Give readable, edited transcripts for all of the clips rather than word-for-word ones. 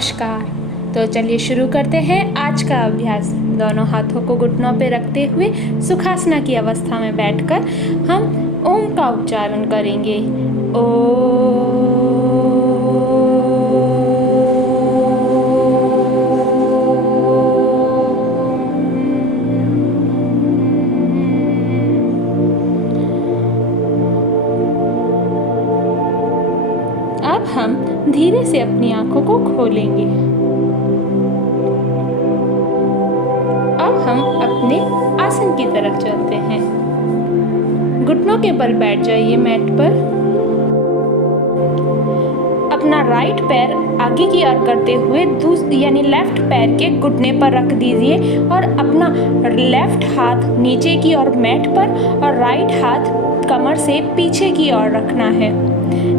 नमस्कार। तो चलिए शुरू करते हैं आज का अभ्यास। दोनों हाथों को घुटनों पर रखते हुए सुखासना की अवस्था में बैठकर हम ओम का उच्चारण करेंगे। अब हम धीरे से अपनी आंखों को खोलेंगे। अब हम अपने आसन की तरफ चलते हैं। घुटनों के बल बैठ जाइए मैट पर। अपना राइट पैर आगे की ओर करते हुए यानी लेफ्ट पैर के घुटने पर रख दीजिए और अपना लेफ्ट हाथ नीचे की ओर मैट पर और राइट हाथ कमर से पीछे की ओर रखना है।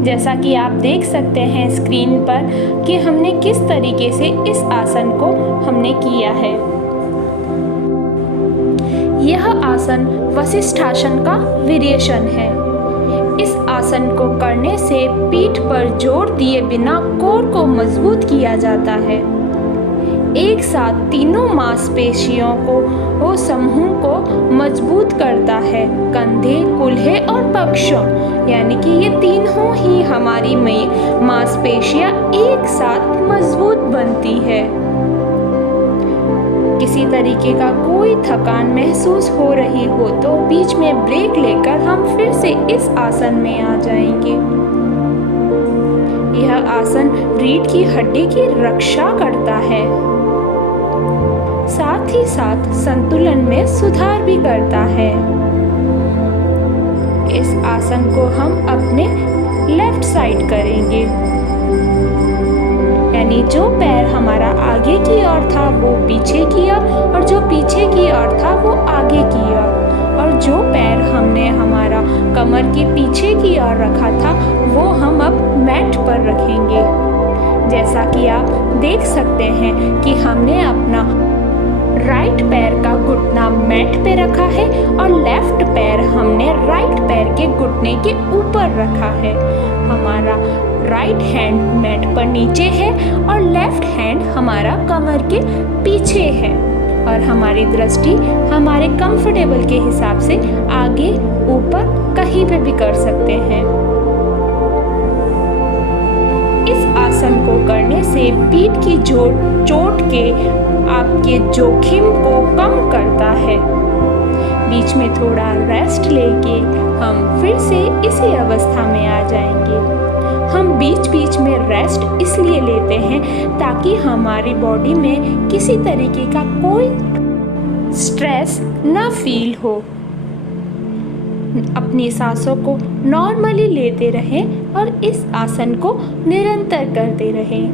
जैसा कि आप देख सकते हैं स्क्रीन पर कि हमने किस तरीके से इस आसन को हमने किया है। यह आसन वशिष्ठासन का वेरिएशन है। इस आसन को करने से पीठ पर जोर दिए बिना कोर को मजबूत किया जाता है। एक साथ तीनों मांसपेशियों को समूह को मजबूत करता है। कंधे, कूल्हे और पक्षों यानी कि ये तीनों ही हमारी मांसपेशियां एक साथ मजबूत बनती है। किसी तरीके का कोई थकान महसूस हो रही हो तो बीच में ब्रेक लेकर हम फिर से इस आसन में आ जाएंगे। यह आसन रीढ़ की हड्डी की रक्षा करता है, साथ ही साथ संतुलन में सुधार भी करता है। इस आसन को हम अपने लेफ्ट साइड करेंगे, यानी जो पैर हमारा आगे की ओर था वो पीछे की ओर और जो पीछे की ओर था वो आगे की ओर, और जो पैर हमने हमारा कमर के पीछे की ओर रखा था वो हम अब मैट पर रखेंगे। जैसा कि आप देख सकते हैं कि हमने अपना राइट पैर का घुटना मैट पे रखा है और लेफ्ट पैर हमने राइट पैर के घुटने के ऊपर रखा है। हमारा राइट हैंड मैट पर नीचे है और लेफ्ट हैंड हमारा कमर के पीछे है, और हमारी दृष्टि हमारे कंफर्टेबल के हिसाब से आगे ऊपर कहीं पे भी कर सकते हैं। इस आसन को करने से पीठ की चोट के आपके जोखिम को कम करता है। बीच में थोड़ा रेस्ट लेके हम फिर से इसी अवस्था में आ जाएंगे। हम बीच बीच में रेस्ट इसलिए लेते हैं ताकि हमारी बॉडी में किसी तरीके का कोई स्ट्रेस ना फील हो। अपनी सांसों को नॉर्मली लेते रहें और इस आसन को निरंतर करते रहें।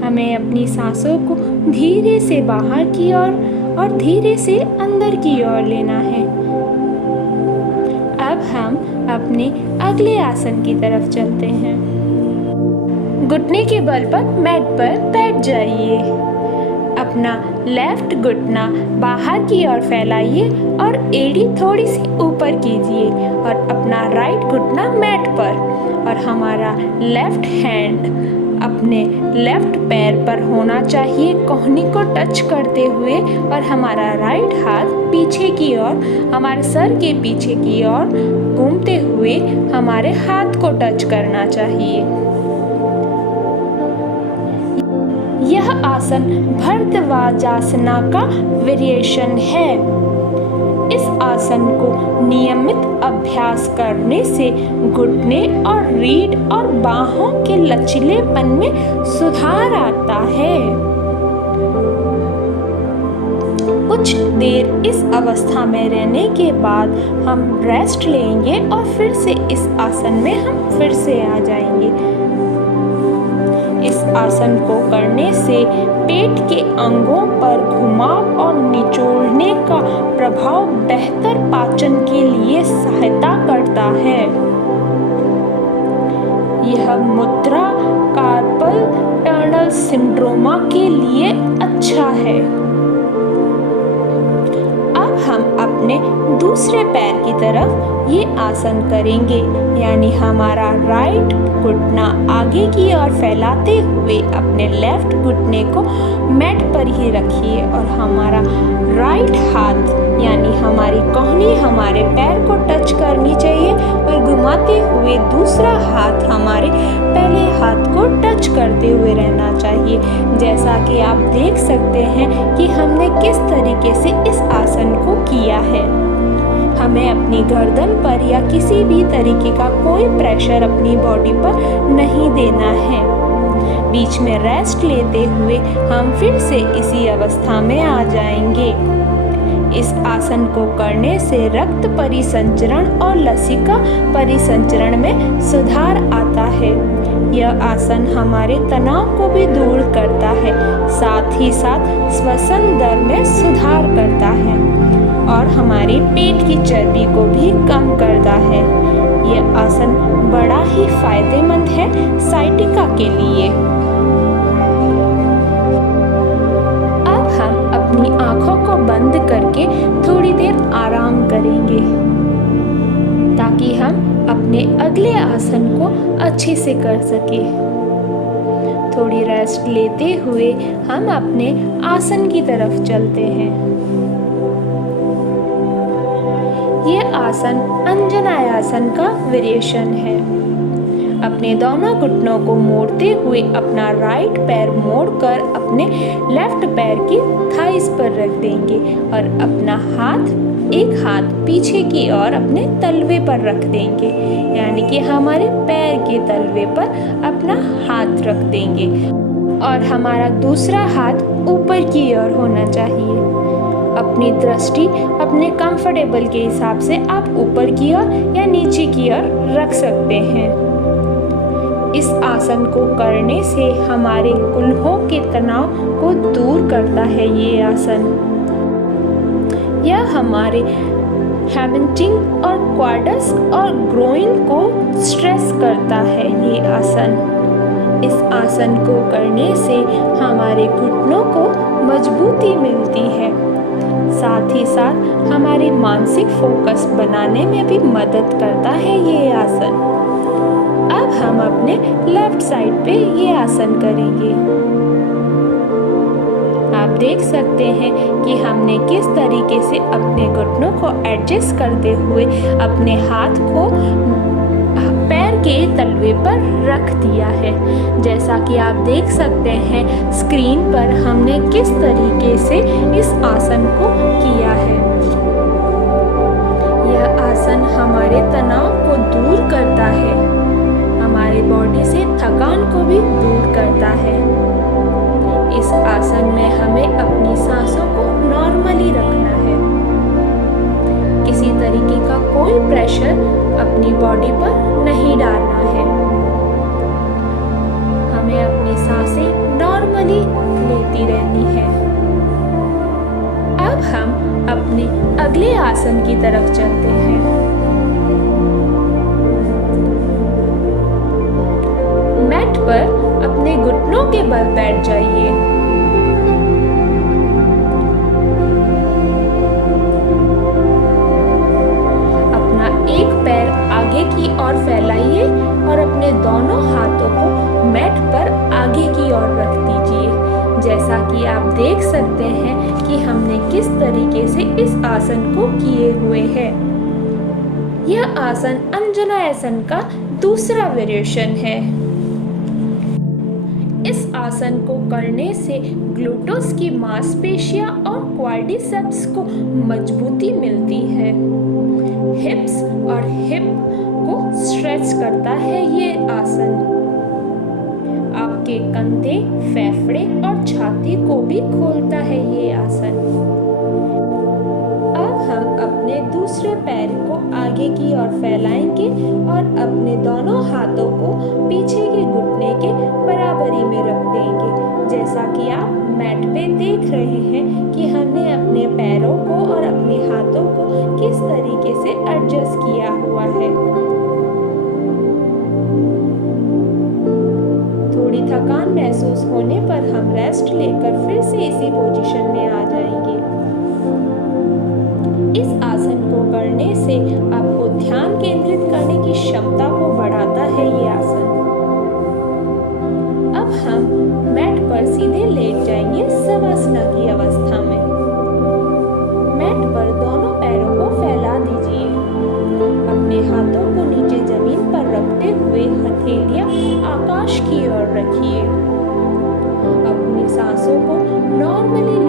हमें अपनी सांसों को धीरे से बाहर की ओर और धीरे से अंदर की ओर लेना है। अब हम अपने अगले आसन की तरफ चलते हैं। घुटने के बल पर मैट पर बैठ जाइए। अपना लेफ्ट घुटना बाहर की ओर फैलाइए और एड़ी थोड़ी सी ऊपर कीजिए और अपना राइट घुटना मैट पर, और हमारा लेफ्ट हैंड अपने लेफ्ट पैर पर होना चाहिए कोहनी को टच करते हुए, और हमारा राइट हाथ पीछे की ओर हमारे सर के पीछे की ओर घूमते हुए हमारे हाथ को टच करना चाहिए। यह आसन भरद्वाजासना का वेरिएशन है। इस आसन को नियमित अभ्यास करने से घुटने और रीढ़ और बाहों के लचीलेपन में सुधार आता है। कुछ देर इस अवस्था में रहने के बाद हम रेस्ट लेंगे और फिर से इस आसन में हम फिर से आ जाएंगे। इस आसन को करने से पेट के अंगों पर घुमाव और निचोड़ने का प्रभाव बेहतर पाचन के लिए सहायता करता है। यह मुद्रा कार्पल टनल सिंड्रोमा के लिए अच्छा है। अब हम अपने अपने दूसरे पैर की तरफ ये आसन करेंगे, यानी हमारा राइट घुटना आगे की ओर फैलाते हुए अपने लेफ्ट घुटने को मैट पर ही रखिए और हमारा राइट हाथ यानी हमारी कोहनी हमारे पैर को टच करनी चाहिए और घुमाते हुए दूसरा हाथ हमारे पहले हाथ को टच करते हुए रहना चाहिए। जैसा कि आप देख सकते हैं कि हमने किस तरीके से इस आसन को किया है। हमें अपनी गर्दन पर या किसी भी तरीके का कोई प्रेशर अपनी बॉडी पर नहीं देना है। बीच में रेस्ट लेते हुए हम फिर से इसी अवस्था में आ जाएंगे। इस आसन को करने से रक्त परिसंचरण और लसिका परिसंचरण में सुधार आता है। यह आसन हमारे तनाव को भी दूर करता है, साथ ही साथ श्वसन दर में सुधार करता है और हमारी पेट की चर्बी को भी कम करता है। यह आसन बड़ा ही फायदेमंद है साइटिका के लिए। अब हम अपनी आंखों को बंद करके थोड़ी देर आराम करेंगे ताकि हम अपने अगले आसन को अच्छे से कर सके। थोड़ी रेस्ट लेते हुए हम अपने आसन की तरफ चलते हैं। यह आसन अंजनायासन का वेरिएशन है। अपने दोनों घुटनों को मोड़ते हुए अपना राइट पैर मोड़कर अपने लेफ्ट पैर की थाइस पर रख देंगे और अपना एक हाथ पीछे की ओर अपने तलवे पर रख देंगे, यानी कि हमारे पैर के तलवे पर अपना हाथ रख देंगे और हमारा दूसरा हाथ ऊपर की ओर होना चाहिए। अपनी दृष्टि अपने कंफर्टेबल के हिसाब से आप ऊपर की ओर या नीचे की ओर रख सकते हैं। इस आसन को करने से हमारे कूल्हों के तनाव को दूर करता है। ये आसन यह हमारे हैमस्ट्रिंग और क्वाड्स और ग्रोइन को स्ट्रेस करता है। ये आसन इस आसन को करने से हमारे घुटनों को मजबूती मिलती है, साथ ही साथ हमारे मानसिक फोकस बनाने में भी मदद करता है ये आसन। अब हम अपने लेफ्ट साइड पे ये आसन करेंगे। आप देख सकते हैं कि हमने किस तरीके से अपने घुटनों को एडजस्ट करते हुए अपने हाथ को पैर के तलवे पर रख दिया है। जैसा कि आप देख सकते हैं स्क्रीन पर हमने किस तरीके से इस आसन को किया है। यह आसन हमारे तनाव को दूर करता है, हमारे बॉडी से थकान को भी दूर करता है। इस आसन में हमें अपनी सांसों को नॉर्मली रखना है। किसी तरीके का कोई प्रेशर अपनी बॉडी पर नहीं डालना है। हमें अपनी सांसें नॉर्मली लेती रहनी है। अब हम अपने अगले आसन की तरफ चलते हैं। मैट पर अपने घुटनों के बल बैठ जाइए। अपना एक पैर आगे की ओर फैलाइए और अपने दोनों हाथों को मैट पर आगे की ओर रख दीजिए। जैसा कि आप देख सकते हैं कि हमने किस तरीके से इस आसन को किए हुए हैं। यह आसन अंजनायासन का दूसरा वेरिएशन है। इस आसन को करने से ग्लूटोस की मांसपेशियां और क्वाड्रिसेप्स को मजबूती मिलती है। हिप्स और हिप को स्ट्रेच करता है ये आसन। आपके कंधे, फेफड़े और छाती को भी खोलता है ये आसन। अब हम अपने दूसरे पैर को आगे की ओर फैलाएंगे और अपने दोनों हाथों को पीछे के घुटने के बराबरी में रख देंगे। जैसा कि आप मैट पे देख रहे हैं कि हमने अपने पैरों को और अपने हाथों को किस तरीके से एडजस्ट किया हुआ है। थोड़ी थकान महसूस होने पर हम रेस्ट लेकर फिर से इसी पोजीशन में आ जाएंगे। इस आसन करने से आपको ध्यान केंद्रित करने की क्षमता को बढ़ाता है ये आसन। अब हम मैट पर सीधे लेट जाएंगे शवासना की अवस्था में। मैट पर दोनों पैरों को फैला दीजिए। अपने हाथों को नीचे जमीन पर रखते हुए हथेलियां आकाश की ओर रखिए। अपनी सांसों को नॉर्मली